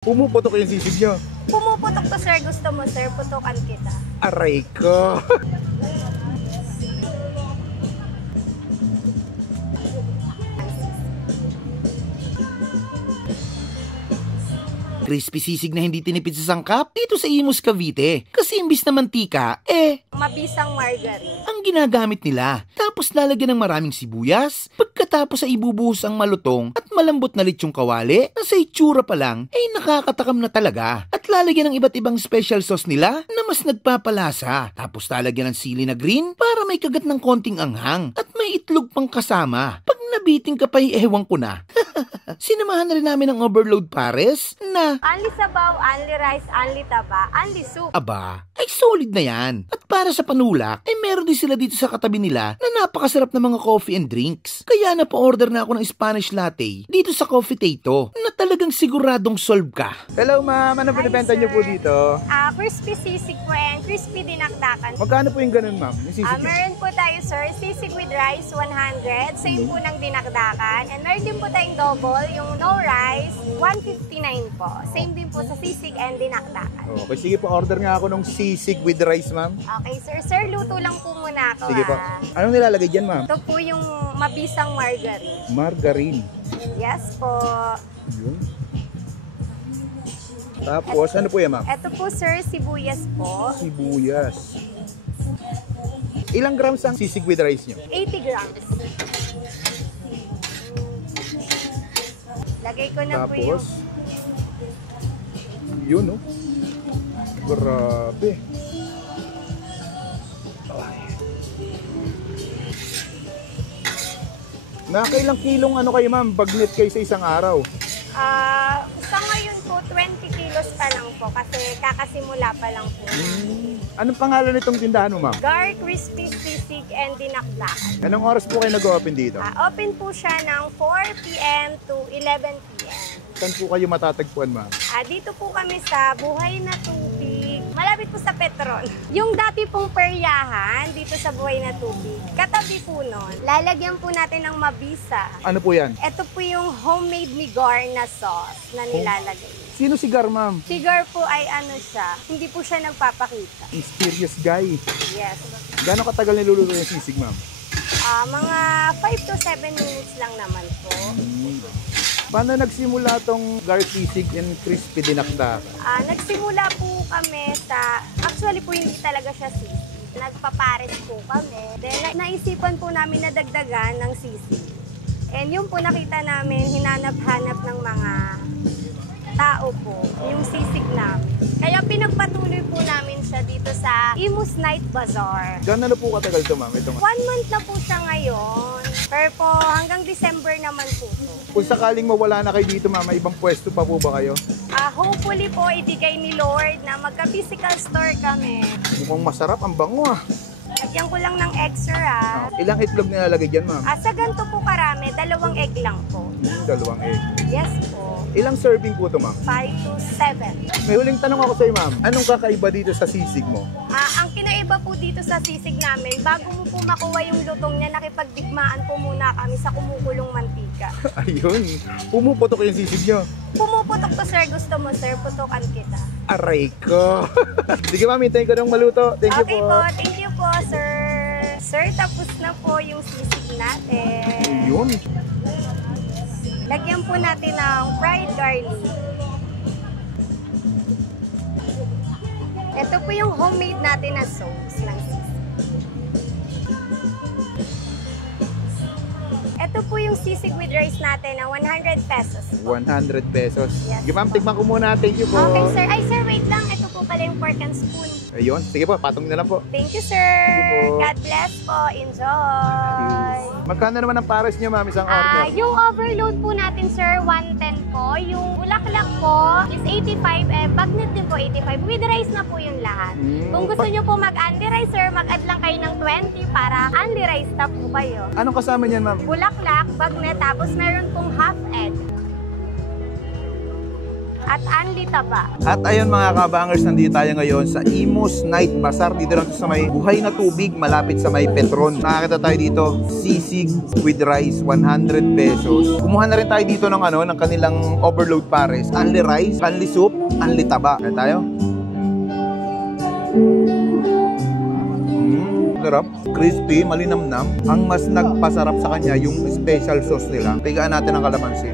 Pumuputok yung sisig nyo. Pumuputok to sir, gusto mo sir, putukan kita. Aray ko. Crispy sisig na hindi tinipid sa sangkap dito sa Imus, Cavite. Kasi imbis na mantika, Mabisang margarine. ang ginagamit nila. Tapos lalagyan ng maraming sibuyas. Pagkatapos ay ibubuhos ang malutong at malambot na lechong kawali na sa itsura pa lang ay nakakatakam na talaga. At lalagyan ng iba't ibang special sauce nila na mas nagpapalasa. Tapos lalagyan ng sili na green para may kagat ng konting anghang. At may itlog pang kasama. Pag nabiting ka pa, ewan ko na. Sinamahan na rin namin ng overload pares na Only sabaw, only rice, only taba, only soup. aba, ay solid na yan. At para sa panulak, ay meron din sila dito sa katabi nila na napakasarap na mga coffee and drinks. Kaya napa-order na ako ng Spanish latte dito sa Coffee Tato na talagang siguradong solve ka. Hello ma'am, ano po Hi, nabenta nyo sir. po dito? Crispy sisig po and crispy dinakdakan. Magkano po yung ganun ma'am? Yung sisig nyo? Meron po tayo sir, sisig with rice 100, same po ng dinakdakan. And meron din po tayong double, yung no rice, 159 po. Same din po sa sisig and dinakdakan. Okay, sige po, order nga ako ng sisig with rice ma'am. Okay sir, sir, luto lang po muna ako. Sige po. Anong nilalagay dyan ma'am? Ito po yung mabisang margarine. Margarine. Yes po. Yun. Tapos, ano po yan ma'am? Ito po sir, sibuyas po. Sibuyas. Ilang grams ang sisig with rice nyo? 80 grams. Lagay ko na po yung... Tapos, yun no? Grabe. Nakailang kilong ano kayo ma'am, bagnet kayo sa isang araw? Sa ngayon po, 20 kilos pa lang po kasi kakasimula pa lang po. Anong pangalan nitong tindahan mo ma'am? Gar Crispy Sisig and Dinakdakan. Anong oras po kayo nag-open dito? Open po siya ng 4 p.m. to 11 p.m. Saan po kayo matatagpuan ma'am? Dito po kami sa Buhay na Tubig. Malapit po sa Petron. Yung dati pong peryahan dito sa Buhay na Tubig. Katabi po nun. Lalagyan po natin ng mabisa. Ano po yan? Ito po yung homemade migar na sauce na nilalagay. Sino si Gar ma'am? Sigar po ay ano siya, hindi po siya nagpapakita. Mysterious guy. Yes. Gano'ng katagal niluluto yung sisig ma'am? Mga 5 to 7 minutes lang naman po. Paano nagsimula tong Gar Sisig and Crispy Dinakdakan? Nagsimula po kami sa, actually po hindi talaga siya sisig. Nagpapares po kami. Then naisipan po namin na dagdagan ng sisig. And yun po nakita namin, hinanap-hanap ng mga tao po, yung sisig namin. Kaya pinagpatuloy po namin siya dito sa Imus Night Bazaar. Gano'n na po katagal to ma'am? Ito 1 month na po siya ngayon. Pero po hanggang December naman po to. Kung sakaling mawala na kayo dito ma'am, may ibang pwesto pa po ba kayo? Hopefully po ibigay ni Lord na magka-physical store kami. Mukhang masarap, ang bango ah. Lagyan ko lang ng extra. Ilang itlog nilalagay dyan ma'am? Sa ganito po karami, 2 egg lang po. 2 egg. Yes po. Ilang serving po to ma'am? 5 to 7. May huling tanong ako sa'yo ma'am. Anong kakaiba dito sa sisig mo? Ang kinaiba po dito sa sisig namin, bago mo po makuha yung lutong niya, nakipagdigmaan po muna kami sa kumukulong mantika. Ayun, pumuputok yung sisig nyo. Pumuputok to sir, gusto mo sir, putukan kita. Aray ko. Sige ma'am, hintayin ko ng maluto. Thank you Okay po. po, thank you po sir. Sir, tapos na po yung sisig natin. Ayun. Lagyan po natin ng fried garlic. Ito po yung homemade natin na sauce ng sisig. Ito po yung sisig with rice natin na 100 pesos. 100 pesos. Yes, Sige ma'am, po. tikman ko muna. Thank you po. Okay sir. Ay sir, wait lang. Ito po pala yung fork and spoon. Ayun, sige po, patong na lang po. Thank you sir. Sige po. God bless po. Enjoy. Magkano naman ang pares niyo ma'am, isang order? Yung overload po natin sir, 110 po. Yung bulaklak po is 85. Bagnet din po 85. With rice na po yung lahat. Kung gusto nyo po mag-unli rice sir, mag-add lang kayo ng 20 para unli rice na po kayo. Anong kasama niyan ma'am? Bulaklak, bagnet, tapos meron pong half egg. At anli taba. At ayun mga kabangers, nandito tayo ngayon sa Imus Night Bazaar. Dito lang sa may buhay na tubig, malapit sa may Petron. Nakakita tayo dito, sisig with rice, 100 pesos. Kumuha na rin tayo dito ng ng kanilang overload pares. Only rice, only soup, only taba. Kaya tayo. Sarap, crispy, malinamnam. Ang mas nagpasarap sa kanya yung special sauce nila. Tigaan natin ang kalamansi.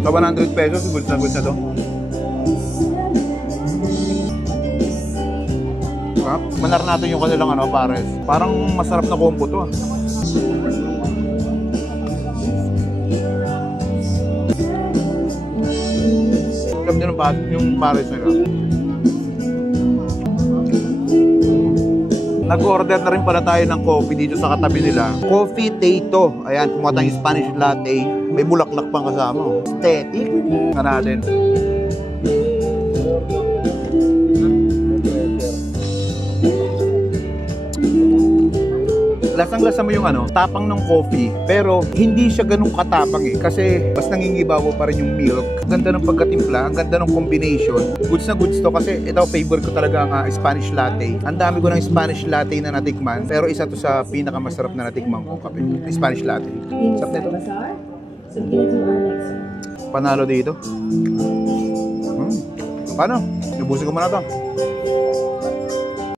Sa 100 pesos, goods na to. Sarap. Manar natin yung kanilang pares. Parang masarap na combo to. Sarap din yung pares nila. Nag-order na rin pala tayo ng coffee dito sa katabi nila. Coffee Tato. Ayan, kumuha tayong Spanish latte. May bulaklak pang kasama. Aesthetic. Na natin. Lasang-lasa mo yung tapang ng coffee. Pero hindi siya ganun katapang kasi mas nangingibaw pa rin yung milk. Ang ganda ng pagkatimpla, ang ganda ng combination. Goods na goods to kasi ito favorite ko talaga ang Spanish latte. Ang dami ko ng Spanish latte na natikman, pero isa to sa pinakamasarap na natikman kong kape. Spanish latte. Sarap nito. Panalo dito. Paano? Nabusin ko muna to.